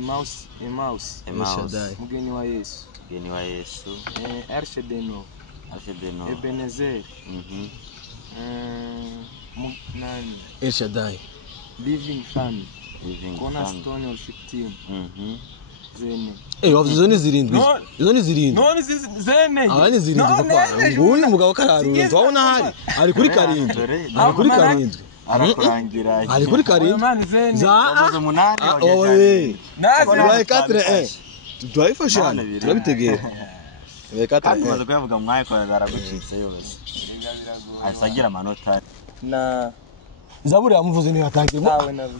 Emmaus. Mugeni wa Yesu. Archedeno. Ebenezer. Nani? El Shaddai. Living Family. Cornerstone Worship Team. Zene. Wavuze izo ni zirindwi. Izo ni zirindwi. None zene. Abani zirindwi papa. Nguyu mugabo kararura. Twabona hari. Ari kuri karindwi. Arakurangira. Ari kuri karindwi. Za umunani oye. Nazi 4 Twayifashana. Turabitegera. 4 Maze kuyavuga mwayikora zaragucitse yose. Asagira amanota na Zaburi yamuvuze ni yatangiye.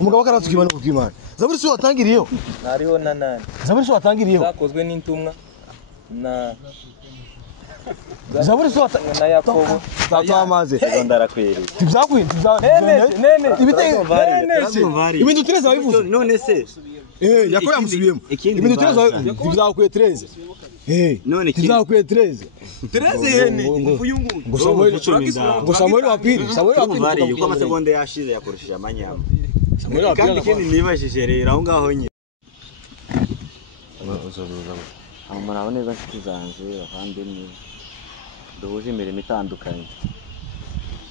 Umugabo karatukibana ku Imana. Zaburi si watangiriyeho. Nariho na nani. Zaburi si watangiriyeho. Zakozwe n'intumwa na Zaburi si na Yakobo. Tatamaze. segondara kweri. Nene. Ibintu 13 babivuze. None se Yakobo yamusubiyemo. Ibintu 13 bizakuye 13. None kizakuye 13. 13 yene. Ngo Samuel wa pili. Bari yuko amasegonda yashize yakoresheje amanyama. Kandi kindi nibajije rero aho ngaho nye. Murabona neza nshuti zanje abandi duhuje imirimo itandukanye.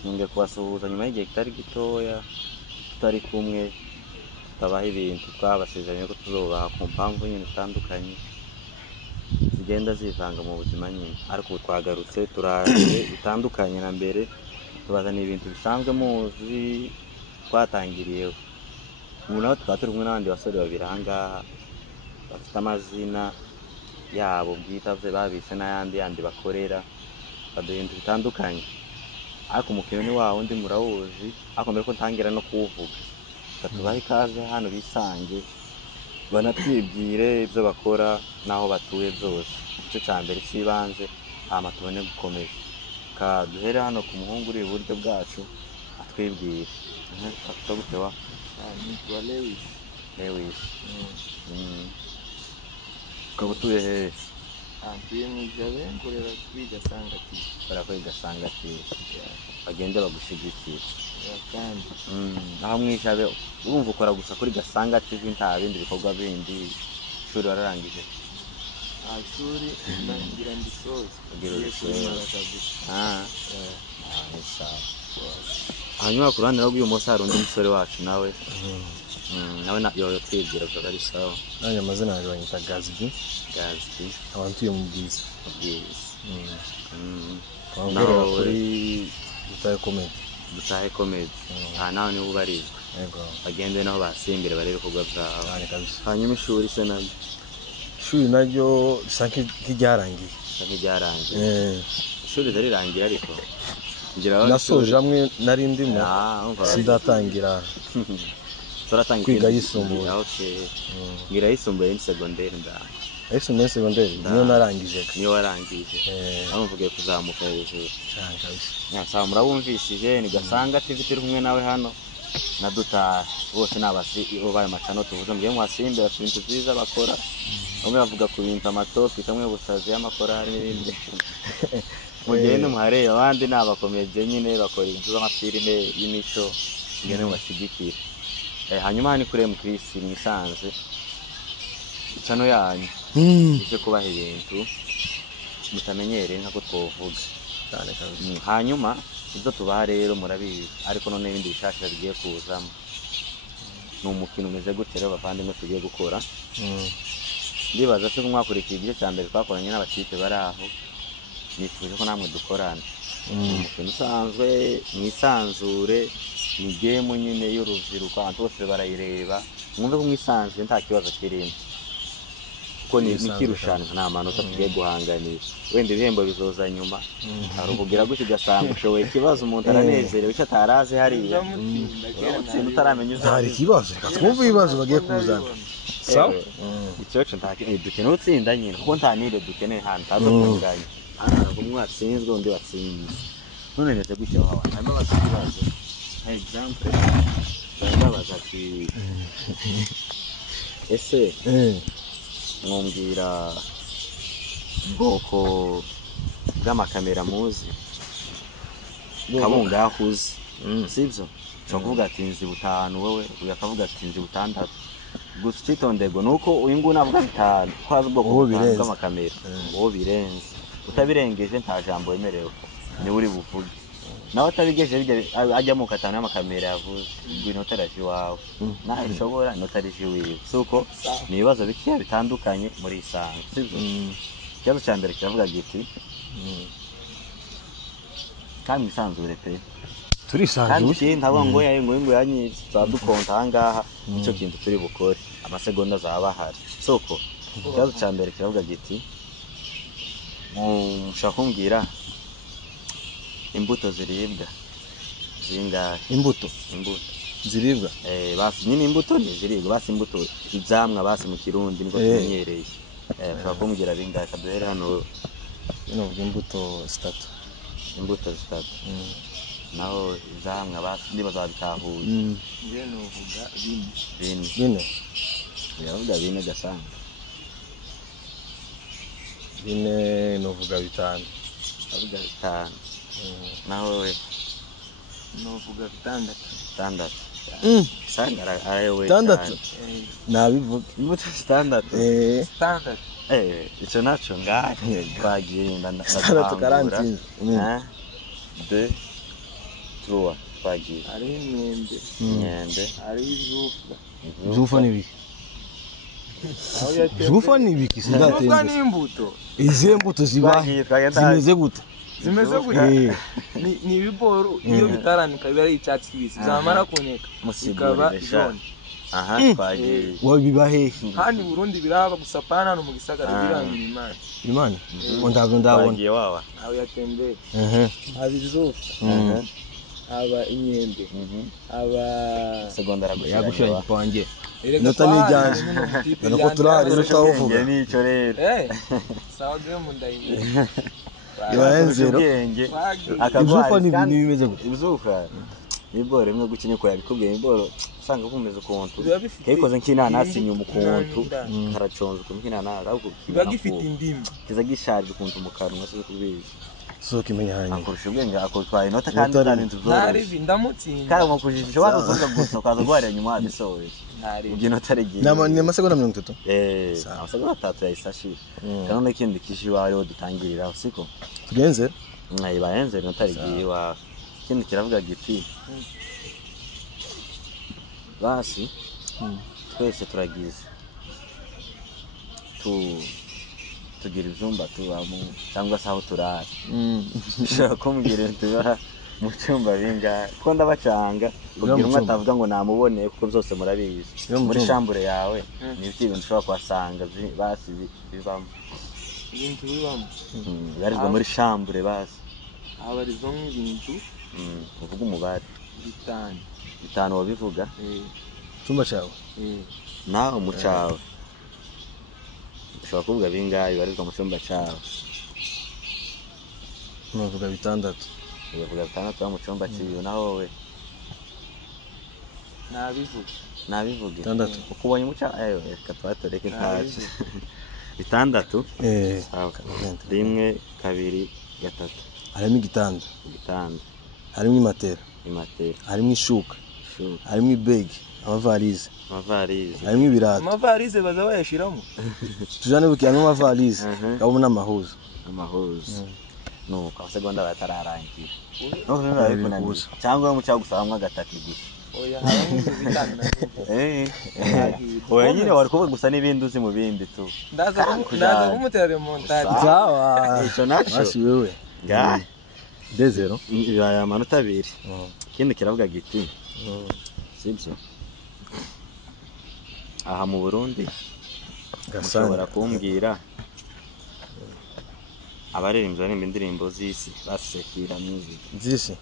Nunge kubasuhuza nyuma y'igihe kitari gitoya tutari kumwe tutabaha ibintu twabasezeranye ko tuzobaha ku mpamvu nyine zitandukanye zigenda zivanga mu buzima nyine, ariko twagarutse turaje bitandukanye na mbere tubazana ibintu bisanzwe muzi twatangiriyeho. Ubu naho tukaba turi kumwe n'abandi basore babiri ahangaha bafite amazina yabo bwitavye babise n'ayandi bakorera baduha ibintu bitandukanye, ariko umukino ni wawo ndi murawuzi, ariko mbere ko ntangira no kuwuvuga tubaha ikaze hano bisange banatwibwire ibyo bakora naho batuye byose. Igice cya mbere cy'ibanze hama tubone gukomeza duhere hano ku muhungu uri iburyo bwacu atwibwire. Afite gute wa Nitwa Lewis. Ukaba utuye hehe? Antuye mu Jabe nkorera kuri Gasangati. Barakwiga Gasangati bagende bagushyigikira kandi aho mwishabe urumva ukora gusa kuri Gasangati nta bindi bikorwa bindi. Shuri wararangije? Ashuri ndangira ndisoza. Hanyuma ku ruhande rw'uyu munsi hari undi musore wacu nawe nawe twibwira ko ari sawa. Nanjye amazina yanjye banyita Gazbi. Abantuye mu Bwiza. Twangorera kuri Dutahe Comedy. Nawe niwe ubarizwa. Yego. Bagende naho basimbire barebe ibikorwa byawe. Hanyuma ishuri se nayo? Ishuri naryo bisa nk'iryarangiye. Ishuri zarirangira ariko nasoje hamwe nari ndimo sindatangira kwiga yisumbuye. Ngira yisumbuye ni secondaire secondaire niyo narangije. Niyo warangije. Aho mvugiye kuzamuka hejuru. Sawa murabumvishije ni Gasangati turi kumwe nawe hano na Dutahe bose nabasi baye macano tuvuze mugiye mwasimbira ibintu byiza bakora. Bamwe bavuga ku bintu amatopi kamwe busazi y'amakorari n'ibindi. Mugende muhareba abandi nabakomeje nyine bakora ibintu z'amafilime y'imico ngene washyigikira. Hanyuma ni kuri Chris mwisanze cano yanyu ije kubaha ibintu mutamenyereye nk'ako twovuga. Hanyuma ibyo tubaha rero murabizi, ariko none ibindi bishasha bigiye kuzamo. Ni umukino umeze gute rero bavandimwe tugiye gukora. Ndibaza se kumwakurikiye igice cya mbere twakoranye n'abakipe bari aho, nifuje ko namwe dukorana. Umukino usanzwe mwisanzure, ni game nyine y'urubyiruko abantu bose barayireba, mwumve ko mwisanzwe nta kibazo kirimo. Kuko ni kirushanwa nta manota tugiye guhanganira. Wenda ibihembo bizoza nyuma. Hari ukugira gutyo ugasanga ushoboye ikibazo umuntu aranezerewe icyo atarazi hariya. Utaramenya hari ikibazo reka twumve ibibazo bagiye kuzana. Sawa? Icoco dukeneye utsinda nyine kuko nta nire dukeneye hantu tazokunganya. Umwe atsinzwe undi watsinze. None neze gutyo wawe. Hanyuma bakibazo. Example. Ndabaza ati ese mwumvira bwoko bw'amakamera muzi kabunga yakuze sibyo cyo kuvuga ati nzi 5 wowe uyakavuga ati nzi 6 gusa citondego nuko uyu nguyu navuga bitanu kwaza ubwoko bw'amakamera uwo birenze utabirengeje nta jambo wemerewe ni uri buvuge nawe atabigeje ajya mu katano y'amakamera yavuze ibintu utaraje iwawe nawe ushobora notarije wiwe suko ni ibibazo bikiya bitandukanye muri isanga sibyo ikibazo cya mbere kiravuga giti kandi isanzure pe turisanzwe ntabwo ngo yanyitse twadukonta ahangaha icyo kintu turi bukore amasegonda zaba bahari soko ikibazo cya mbere kiravuga giti mushaka kumbwira imbuto ziribwa zingahe imbuto ziribwa basi nyine imbuto ni ziribwa basi imbuto ibyamwa basi mu kirundi niko tumenyereye ushaka kumbwira bingahe kaduhere hano novuga imbuto zitatu naho ibyamwa basi niba zabitahuye nje novuga bine yavuga bine gasanga bine novuga bitanu avuga bitanu naho we novuga bitandatu sanga arayowe bitandatu nabivuga imbuto zitandatu icyo naco ngahe twagiye bitandatu karantinze 2 3 twagiye ari imyembe ari zufa n'ibiki zufa n'ibiki sindatembe n'imbuto izi mbuto zibahe zimeze gute ni ibigoro iyo bitaranika biba ari icyatsi kibisi zamara kuneka bikaba jone twagiye wabibahe hano Burundi biraba gusa pana no mu gisagara birangira imana ndabona twagiye wawa aho yatembeye abizufa aba imyembe aba segondara yagushye kwanjye nota nijyanje nuko turari tutavuga nico rero sawa game ndayine Yoenzero akazufa ni bimeze gute izufa iboro rimwe gukinye ko yabikubwiye iboro usanga bumeze kontu kayikoze nk'inanasi nyuma kontu karaconze ku nk'inanasi ahubwo biba gifite indimi kiza gisharije kontu mu kanwa so kubizi so kimenya hanya akurusha ubwenge akotwaye nota kandi kandi ntari ndamutsinda kandi ngo kujijisha wazoza gusa ukaza guharira nyuma abisowe ugino tarigiye ni amasegonda 30 amasegonda 3 yayisashi kandi n'ikindi kishi wari dutangirira siko tugenze bayenze notarigiye wa ikindi kiravuga giti basi twese turagize tugira ivyumba tubamo cyangwa se aho turara ushaka kumbwira tuba mu cyumba bingahe ko ndabacanga kugira umwe atavuga ngo namubone kuko byose murabizi muri chambre yawe ni ibintu ushobora kwasanga basi bibamo ibintu bibamo barizwa muri chambre basi abarizwa nk'ibintu uvuga umubare bitanu wabivuga cyumba cyawe naho mu cyawe ushobora kuvuga bingahe barizwa mu cyumba cyawe navuga bitandatu uvuga bitandatu mu cyumba cyiwe naho wowe nabivuga bitandatu uko ubonye mu cyawe reka twatoreke ntaje bitandatu rimwe kabiri gatatu harimo igitanda harimo imatera harimo ishuka harimo ibegi amavalize harimo ibirato amavalize baza bayashiramo tujane bukiyamo amavalize kabona amahuzo no kwa segonda batararangira no bikunaniye cyangwa mu cyago gusaba gatatu gusa oya harimo bitana oya nyine wari kuvuga gusa n'ibindi uzi mu bindi tu ndaza kumutera montage sawa ico naco basi wewe ga dezero ya manota 2 kindi kiravuga giti sibyo aha mu Burundi gashobora kumbwira abaririmbyi bari indirimbo z'isi basekira music z'isi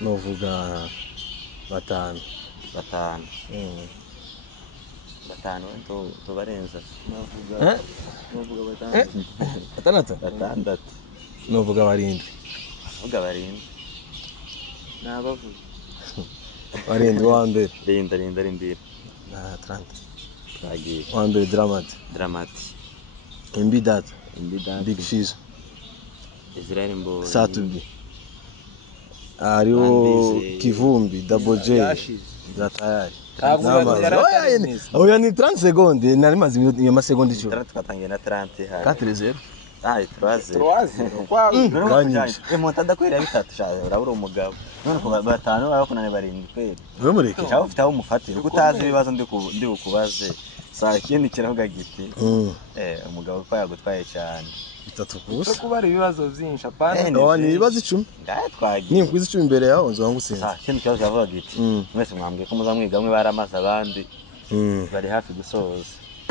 novuga batanu to barenza novuga batandatu novuga barindwi nabavuga barindwi wa mbere rinda na 30 twagiye wa mbere dramati imbidata big fish Israel Satubi ariyo Kivumbi Double J za tayari oya ni 30 secondes nari mazi amasegonda 10 twatangiye na 30 hari 4-0 3-0 kwa montada kwera bitatu shaje urabura umugabo none ko batanu abakunane barindwi kwera wewe mureke cyangwa ufite aho umufatira utazi ibibazo ndi bukubaze saa kindi kiravuga giti umugabo ko yagutwaye cyane bitatu kubusa kuba ari ibibazo byinshi apana ni ibibazo 10 ngaye twagiye ni kwiza 10 imbere yaho nzo ngusenze saa kindi kibazo cyavuga giti mwese mwambwiye ko muzamwiga mwe baramaze abandi bari hafi gusoza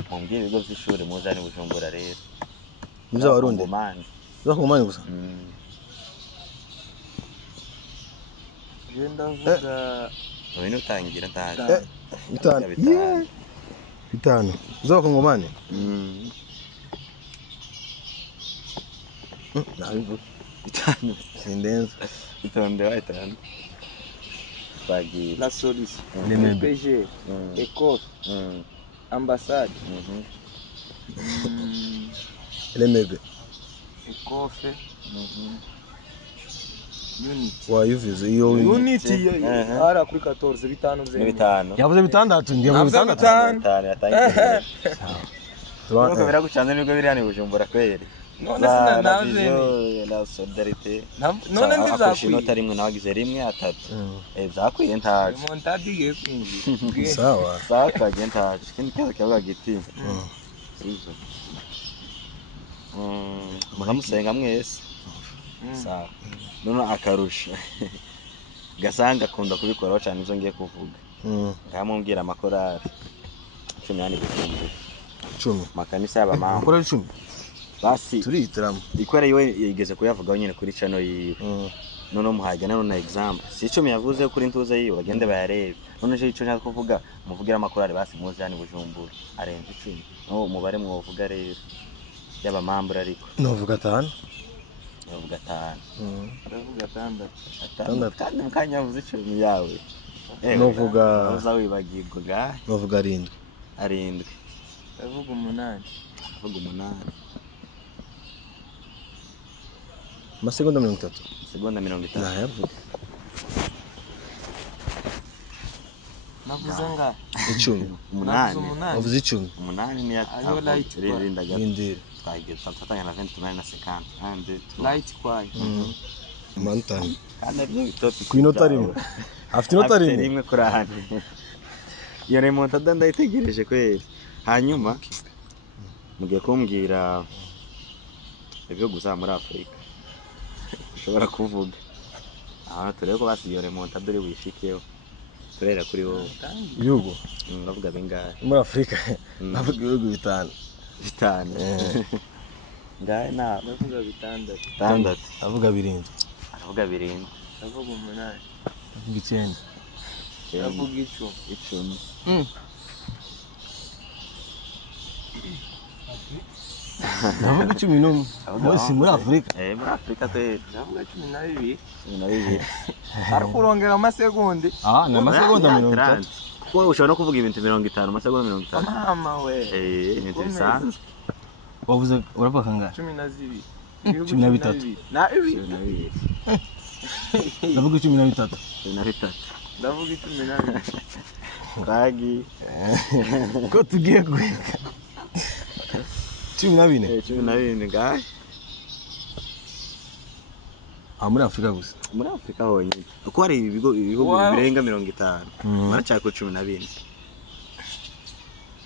mumbwiye ibigo by'ishuri muzani Bujumbura rero muza warundi zakomani gusa genda vuga wene utangira ndaje bitanu zakongomani nabivu bitanu sindenza bitonde waitana bagi la solution Lemebe PG Ecos ambassade Lemebe Ecofe Unity wayuvize iyo Unity ara kuri 14 bitanu bye bitanu yavuze bitandatu ndiye bitanu yatangiye nuko biragucanze nibwo biri hano Bujumbura kweri none sina nawe la solidarité none ndizakwiye nota rimwe nawagize rimwe atatu zakwiye ntaje montadige kwinji sawa sakaje ntaje kindi kibazo cyavuga giti mukamusenga mwese sawa none akarusha gasanga akunda kubikoraho cyane izo ngiye kuvuga ngamubwira amakorari 10 10 makanisa y'abamama amakorari 10 basi turitaramo ikwera yiwe yigeze kuyavugaho nyine kuri channel yiwe none muhaga none example si 10 yavuze kuri ntuze yiwe bagende bayarebe none je ico nshaka kuvuga muvugira amakorari basi muzani Bujumbura arenze 10 no umubare mwovuga rero y'abamambura ariko novuga 5 novuga 5 ndavuga 6 kandi mukanyavuze 10 yawe novuga uza wibagirwa novuga 7 ndavuga 8 amasegonda 30 segonda 30 nayavuga navuze nga 10 navuze 10 8 ni ayo light indira twagiye tfatanya na 28 na 50 light kwayo mantani kandi ari bitopi ku inota rimwe afite inota rimwe kuri ahandi iyo remontada ndayitegereje kweri hanyuma mugiye kumbwira ibyo gusa muri Afrika ushobora kuvuga turebe ko basigiye remontada uri wishikeho turera kuri wowe yugo ndavuga bingahe muri Afrika navuga ibihugu bitanu ngahe na ndavuga 6 avuga 7 aravuga 7 ndavuga 8 avuga 9 ndavuga 10 navuga 11 bose muri Afrika muri Afrika ndavuga 12 12 arakurongera amasegonda na amasegonda 30 kuko ushobora no kuvuga ibintu 50 amasegonda 50 mama we ni bisanzwe wavuze uravuga kangahe 12 13 na 2 ndavuga 13 ndavuga 12 bagi ko tugiye kweka 14 ngahe muri Afrika gusa muri Afrika honyine uko hari ibihugu birenga 50 marachako 14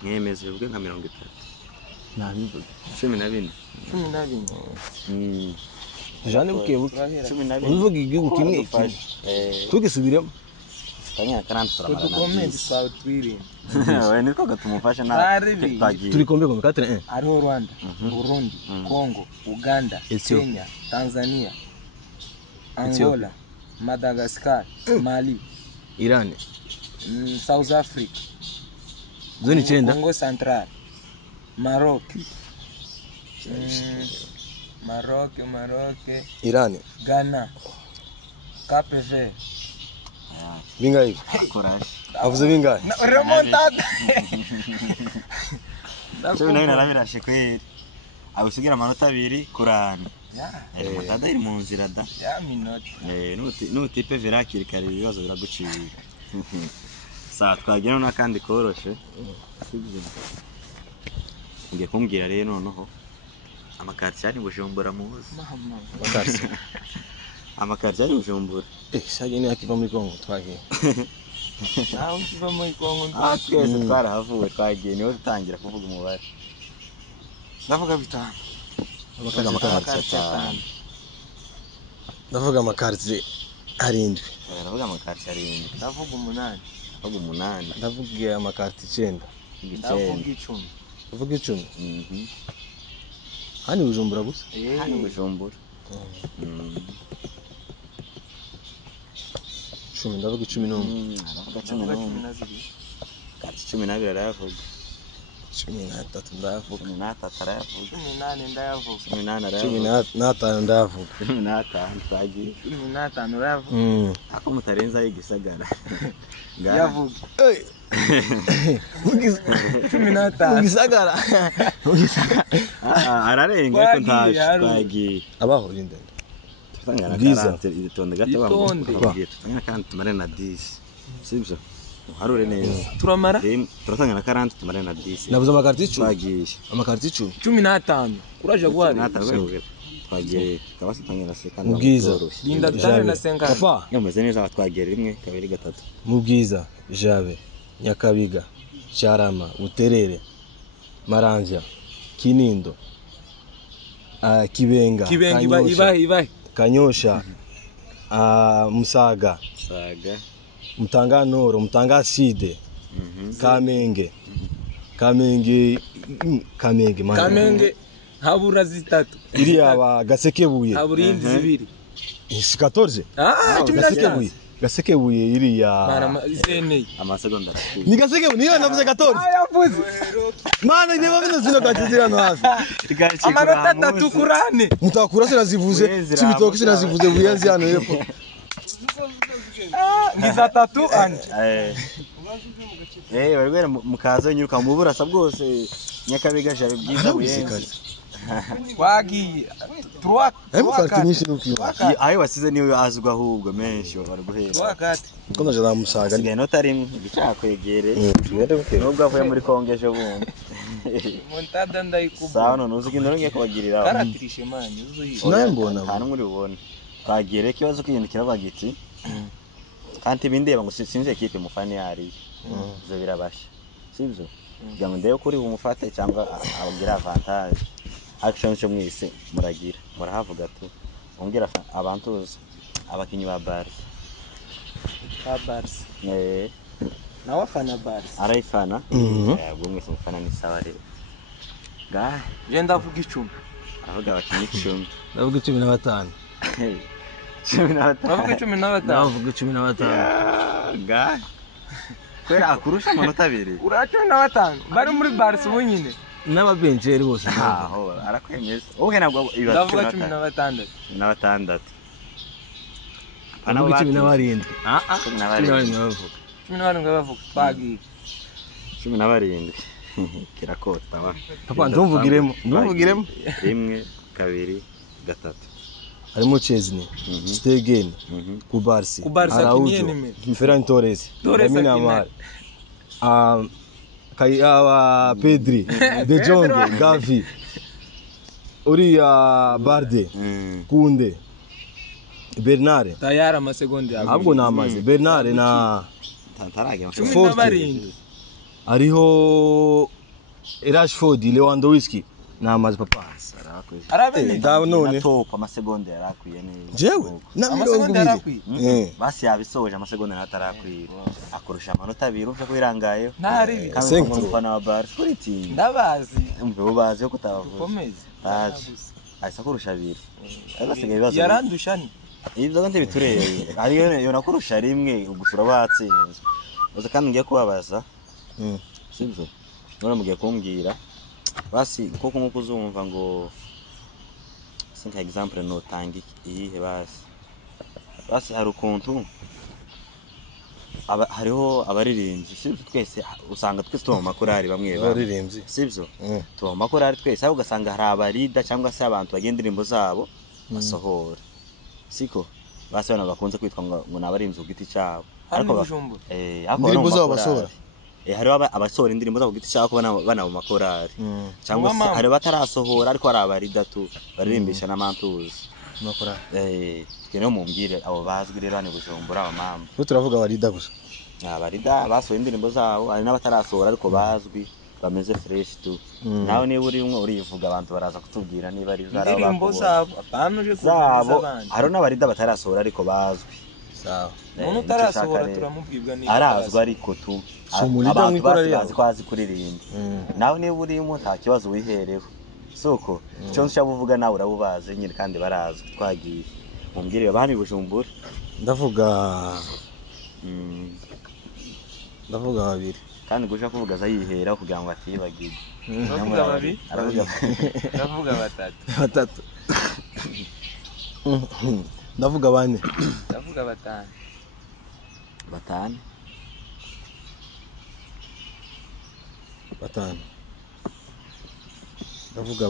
mwemeze bivuge nka 30 nabivuga 12 jane bukebuke 12 uvuga igihugu kimwe tugisubiremo tanya 30 comment sawa twirinde wewe niko gatumufasha na turi kombe 4 ariho Rwanda Burundi Congo Uganda Kenya Tanzania Angola Madagascar Mali Iran South Africa zone 9 Congo Central Maroc Iran Ghana Cape Verde bingahe courage avuze bingahe remontada Cumi narabirashe kweri agusigira amanota 2 kurana remontada iri mu nzira da ya minota nutipe verakiri kare ibibazo biragucira Saa twagera n'akandi koroshe. Ngiye kumbwira rero noneho amakartier ni Bujumbura muzi. Makartier. Amakartier ni Bujumbura. Shage ni akiva muri Kongo twagiye. Naho ukiva muri Kongo Twese twarahavuye twagiye niho dutangira kuvuga umubare. ndavuga bitanu. Amakartier atanu. Ndavuga amakartier arindwi. Ndavuga amakartier arindwi. Ndavuga umunani. Ndavuga umunani. Ndavuga amakartier 9. Ndavuga 10. Ndavuga 10. Hani Bujumbura gusa? Hani Bujumbura. 10 ndavuga 11. Ndavuga 11. Kartier 12 arayavuga. 13 ndavuga. 13 arayavuga. 18 ndayavuga. 18 arayavuga. 15 ndavuga. 15 twagiye. 15 urayavuga. Ako mutarenza igisagara. Yavuga. Eh. 15. Gisagara. Ararenga ariko ntagiye. Abaho rinde. Tutangana Bwiza. 40 itonde gato bamubwiye tutangana kandi tumare na 10. Sibyo? Harure neza. Turamara? Turatangana 40 tumare na 10. Nabuze amakartier 10. Twagiye. Amakartier 10. 15. Kuraje guhari. Twagiye kabasi tangana sekanda. Mubwiza. Linda dutane na 50. Papa. Yameze neza twagiye rimwe kabiri gatatu. Mubwiza, Jabe, Nyakabiga, Charama, Uterere, Maranja, Kinindo, Kibenga, ibahe. Kanyosha, Musaga, Mutanga Noro, Mutanga Side, Kamenge, Kamenge habura zitatu. Iri aba Gasekebuye. Habura indi zibiri. 14. 15. Gasekebuye iri ya Mana zene. Amasegonda. Ni Gasekebuye niyo navuze 14. Ayavuze. Mana niba bino zino kakizira no hasi. Amanota 3 kurane. Mutakura sinazivuze, Cibitoke sinazivuze buyenzi hano yepfo. Ngiza 3 anje. Warwere mukaza nyuruka mu burasa bwose Nyakabiga Jabe bwiza buyenzi. Wagiye 3 Karti nyinshi n'ukiwa. Ayo wasize niyo azugwa ahubwo menshi bari guhera. 3 Ko naje namusaga Sigaye nota rimwe gicakwegere. Nubwo avuye muri Kongo ejo bundi. Montada ndayikuba. Sawa none uzi kintu ngiye kubagirira. Karatirishe manje uzuyi. Nambona. Hano muri ubone. Twagire kibazo kiyindukira bagiti. Kandi bindeba ngo sinze equipe mufani yari. Zo birabasha. Sibyo? Kugira ngo ndebe kuri umufate cyangwa abagira avantage. Action cyo mwise muragira. Murahavuga tu. Ongera abantuzi abakinyi ba Bars. Bars. Nawe afana Bars. Arayifana. Yabwo mwese mufana ni sawa rero. Je ndavuga 10. Avuga abakinyi 10. Ndavuga 15. 15. Ndavuga 15. Ndavuga 15. Kwera akurusha amanota abiri. Uracho na 5. Bari muri Bars bunyine. N'ababenjeri bose. Aho arakwemeza. Ubwe nabwo ndavuga 16. Na 6. Ndavuga 17. 17 bavuga twagiye. 17. Kirakota ba. Papa ndumvugiremo. 1 2 3 harimo Chesney, Stegen, Kubarsi, Araujo, Ferran Torres, Lamine Yamal, Pedri, De Jong, Gavi, Uriya Barde, Kunde, Bernard. Tayari amasegonda yawe. Ahubwo namaze Bernard na Forte. Ariho Rashford, Lewandowski namaze papa. Arabe da none top amasegonda yarakwiye neza. Jewe na amasegonda yarakwiye. Basi yabisoje amasegonda natarakwiye. Akurusha amanota abiri uvye kwirangayo. Ntari kandi umufana wa Bar kuri team. Ndabazi. Umve ubazi yo kutabavuza. Komeze. Asa kurusha abiri. Abasigaye bibazo. Yarandushani. Ibyo kandi bitureye. Ariyo yo nakurusha rimwe ugusura batsinze. Uza kandi ngiye kubabaza. Sibyo. None mugiye kumbwira. Basi koko nkuko uzumva ngo sinka example no tangi iyihe basi hari ukuntu hariho abaririmbyi sibyo twese usanga twese tuba mu makorari bamwe baririmbyi sibyo tuba mu makorari twese aho ugasanga hari abarida cyangwa se abantu bagenda indirimbo zabo basohora siko basi bana bakunze kwitwa ngo nabarinzi ku giti cyabo ariko indirimbo zabo basohora hari abasohora indirimbo zabo ku giti cyabo bana mu makorari cyangwa se hari batarasohora ariko ari abarida tu baririmbisha n'amantuzi makorari kino mumbwire abo bazwi rero ni Bujumbura abamama turavuga abarida gusa abarida basohora indirimbo zabo hari n'abatarasohora ariko bazwi bameze fresh tu nawe niba uri umwe urivuga abantu baraza kutubwira niba ari zara indirimbo zabo apanuje zabo hari n'abarida batarasohora ariko bazwi sawa umuntu utarasohora turamubwibwa ni arazwa ariko tu abantu bazi kuririmba nawe niba urimo nta kibazo wihereho soko icyo nshaka uvuga nawe urabubaze nyine kandi barazwi twagiye mumbwire bahami Bujumbura ndavuga babiri kandi gusha kuvuga azayihera kugira ngo atibagirwe ndavuga babiri ndavuga batatu ndavuga bane ndavuga batanu ndavuga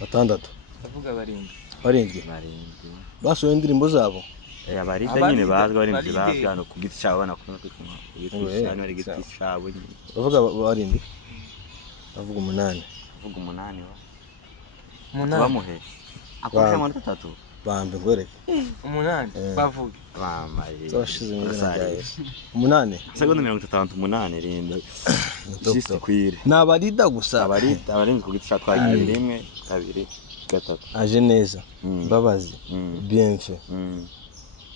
batandatu ndavuga barindwi basohoye indirimbo zabo abarida nyine bazwi barinzi bazwi hano ku giti cyabo bana kumwe kwitwa hano ari giti cyabo nyine ndavuga barindwi ndavuga umunani bamuhe akoresha amanota 3 bambe ngoreke umunani bavuga bamaye twashize mu bina bya Yesu umunani segonda 38 rinda juste kwire nabarida gusa abarinzi ku giti cyabo twagiye rimwe kabiri gatatu aje neza Mbabazi Bienfait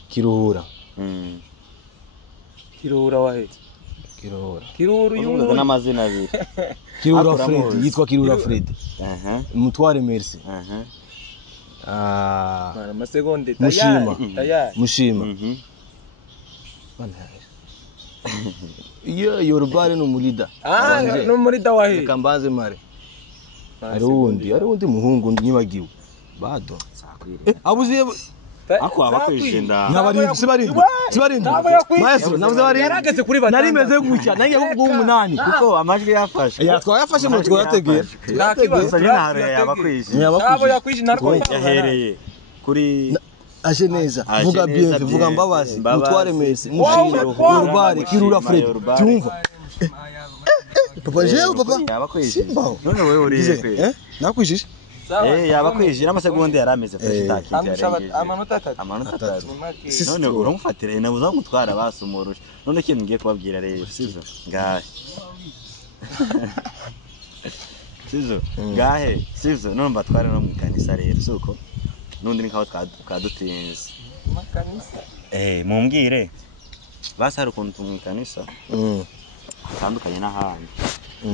Kiruhura wahe Kiruhura y'umuntu n'amazina abiri Kiruhura Fred yitwa Kiruhura Fred Mutware Merci amasegonde Mushima iyo Yorubare n'umurida n'umurida wahe Kambaze Mare ari wundi muhungu nyibagiwe bado abuziye ako abakwije nda sibarindwi maestro navuze bari yarageze kuri batanu nari meze gutya nange kuvuga umunani kuko amajwi yafashe twayafashe mu twategera nakibazo nyine haro yabakwije abo yakwije narwo yahereye kuri aje neza vuga Bienfait vuga Mbabazi Mutware Merci Mushima Yorubare Kiruhura Fred cyumva papa yabakwije none wewe uri nakwijije yabakwije n'amasegonda yarameze fresh takinti amanota 3 none uramufatira nabuza gutwara basumurusha none kintu ngiye kubabwira rero sizo ngahe sizo none mbatware no mu kanisa rero suko nundi ni kaho twadutinze makanisa mumbwire basara ukuntu mu kanisa atandukanye n'ahandi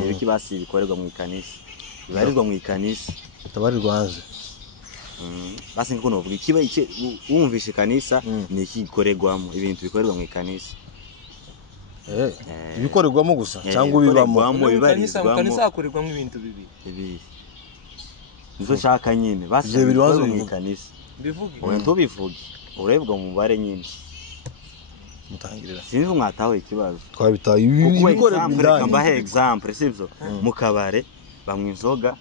ibiki basi bikorerwa mu kanisa bibarizwa mu kanisa tabarirwa hanze basi ngiko novuga ikiba wumvishe kanisa ni ikikorerwamo ibintu bikorerwa mu kanisa ibikorerwamo gusa cyangwa bibamo bibarizwamo kanisa hakorerwamo ibintu bibiri nizo shaka nyine basi bikorerwa mu kanisa bivuge tubivuge urebwa mu mubare nyine mutangirira sinzi umwataho ikibazo twabitaye ibikorerwa indani mbahe example sivyo mu kabare bamwe inzoga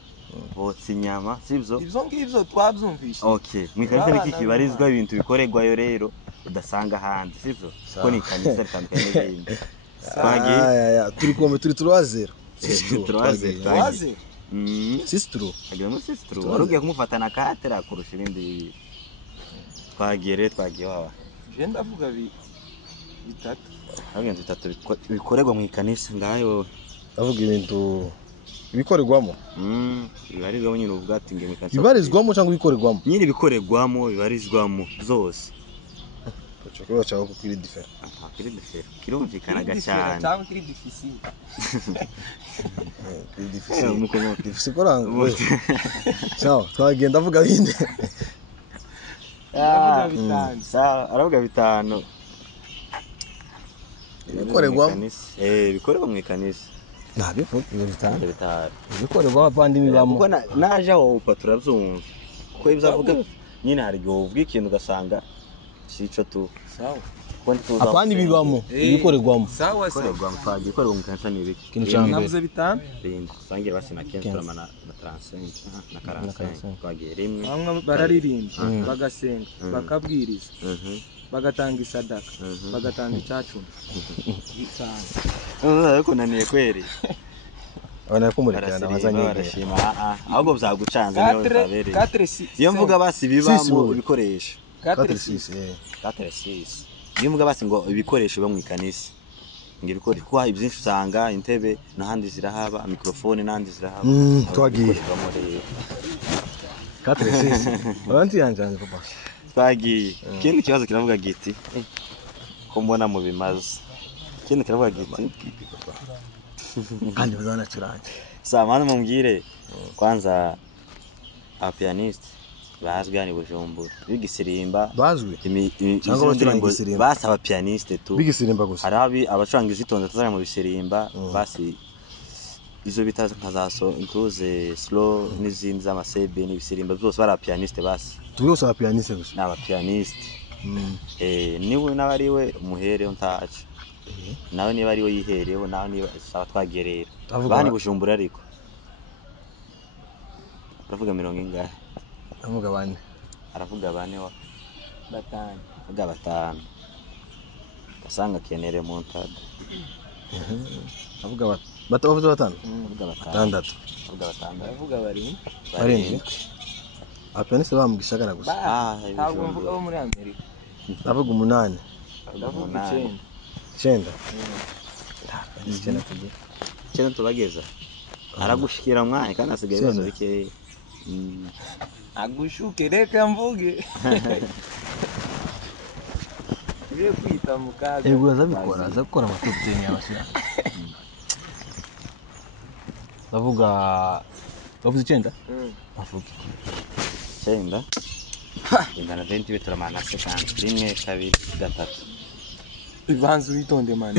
botsa inyama sivyo ivyo ngivyo twabyumvisha okay mwikanisa biki kibarizwa ibintu bikorerwayo rero udasanga hanze sivyo ko ni kanisa ritandukanye n'ibindi turi 3-0 sistro warugiye kumufatana katera kurusha ibindi twagiye wawa je ndavuga bitatu abigenzi bitatu bikorerwa mu kanisa ngayo ndavuga ibintu bikorerwamo bibarizwamo nyine uvuga ati nge mwikanisa bibarizwamo cyangwa bikorerwamo nyine bikorerwamo bibarizwamo zose cyo cyaho ko kiri different kirumvikana cyane cyangwa kiri difficile difficile korango sawa twagenda avuga binde aravuga bitanu bikorerwa mu kanisa nabivuga bitanu bikorerwa abandimi bamo kuko naje aho upatura byumva ko ibyo avuga nyine hari igihe uvuga ikintu ugasanga sico tu sawa apandi bibamo ibikorerwamo sawa ikorerwamo twagikorerwa mu kanisa ni ibiki ikintu cyambere navuze bitanu rindi sangiye basina kenshi turamana na 35 na 45 twagiye rimwe bamwe bararirimba bagasenga bakabwiriza bagatanga isadaka bagatanga icacumi ariko naniye kweri abana kumurikana bazanye barashima ahubwo byagucanze niho babereye 4 iyo mvuga basi bibamo ibikoresho 4 iyo mvuga basi ngo ibikoresho biba mu ikanisa ngira ibikoresho kwa ibyinshi usanga intebe n'ahandi zirahaba mikrofone n'ahandi zirahaba twagiye 4 abanti yanjanje papa twagiye ikindi kibazo kiravuga giti ko mbona mu bimaze ikindi kiravuga giti kandi bazana curanje samana mumbwire kwanza apianist bazwi yani Bujumbura bigisirimba bazwi cyangwa baturanga isirimba basaba pianiste tu bigisirimba gusa harabi abacuranga izitonda tuzara mu bisirimba basi izo bitaza nkazaso intuze slow n'izindi z'amasebe n'ibisirimba byose bara pianiste basi tubose aba pianiste gusa n'aba pianiste niwe nabariwe umuhere untaje nawe niba ariwe yihereho nawe niba saba twagerera bani Bujumbura ariko aravuga 70 avuga bane aravuga bane wa batanu avuga batanu basanga kenere montada avuga batavuze batanu avuga batandatu avuga batanu avuga barindwi apianiste bamugisagara gusa ntabwo mvuga bo muri Amerika avuga 8 ndavuga 9 cyane tubageza aragushikira mwanya kandi asigaye ibibazo bike agushuke reka mvuge bire kwita mukaga uraza bikora aza gukora amatuteni y'abashyira bavuga 9 bavuga 9 ingana 20 bituramana sekandi 1 2 3 ibanzu witonde man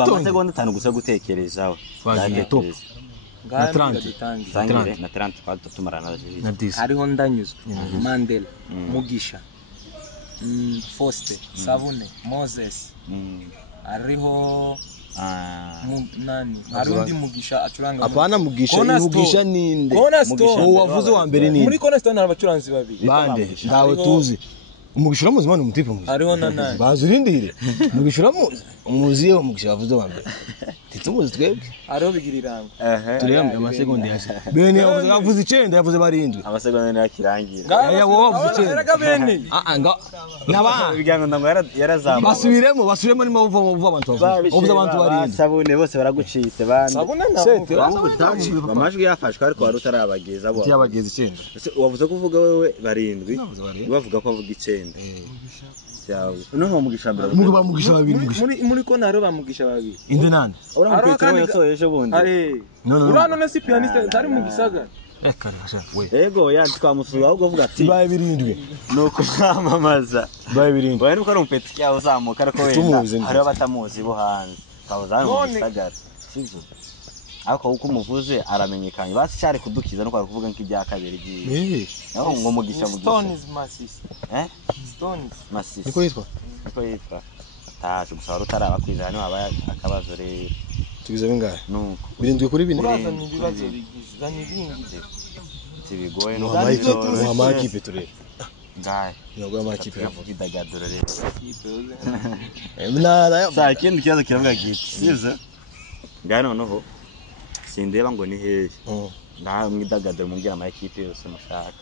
amasegonda 5 gusa gutekerezaho bagiye top na 30 na 30 kwa tumarana na 10 hariho ndanyuzwe Mandela Mugisha Foste Savune Moses hariho nani hariho ndi Mugisha acuranga apana Mugisha ninde Mugisha wavuze wa mbere ninde muri Cornerstone abacuranzi babiri bande ndawe tuzi umugishura muzi mwana umutipe muzi hariho nani bazurindire umugishura muzi umuziye umugisha wavuze wa mbere titumuzi twebwe hariho bigiriranga turiyamye amasegonda yashe bene yavuze 9 yavuze barindwi amasegonda yakirangira ya wowe wavuze 9 eraga bene nga naba bigango ndango yarazamba basubiremo ni muvuva abantu bavuze abantu barindwi sabune bose baragucitse bande sabune nabo amajwi yafashwe ariko wari utarabageza bo yabageza 9 wavuze kuvuga wewe barindwi bavuga ko avuga 9 yawe no mugisha mbere bamugisha babiri muri ko naro bamugisha babiri inde nande uramuye Petero yasoyeje bundi urano na si pianiste ntari mu gisaga reka we yego yandi twamusura ahubwo avuga ati baye birindwi nuko kwamamaza baye birindwi baye nuko ari umupeti yawe uzamuka ariko wenda hariho batamuzi bo hanze twabuzana mu gisagara sivyo ariko uko umuvuze aramenyekanye basi cyari kudukiza no kuvuga nk'ibya kabiri giye naho ngo mugisha Stones Masisi Stones Masisi niko yitwa taje gusa rutaraba kwizana waba akabazo rero tugize bingahe nuko birindwi kuri bine urazana ibibazo bigizanye bingize tibigoye no amakipe turere ngaye nubwo amakipe yavuga idagadura rero nara sa ikindi kibazo kiravuga giti sizo ngaye noneho sindeba ngo ni hehe nda mwidagadura mumbwira ama equipe yose mushaka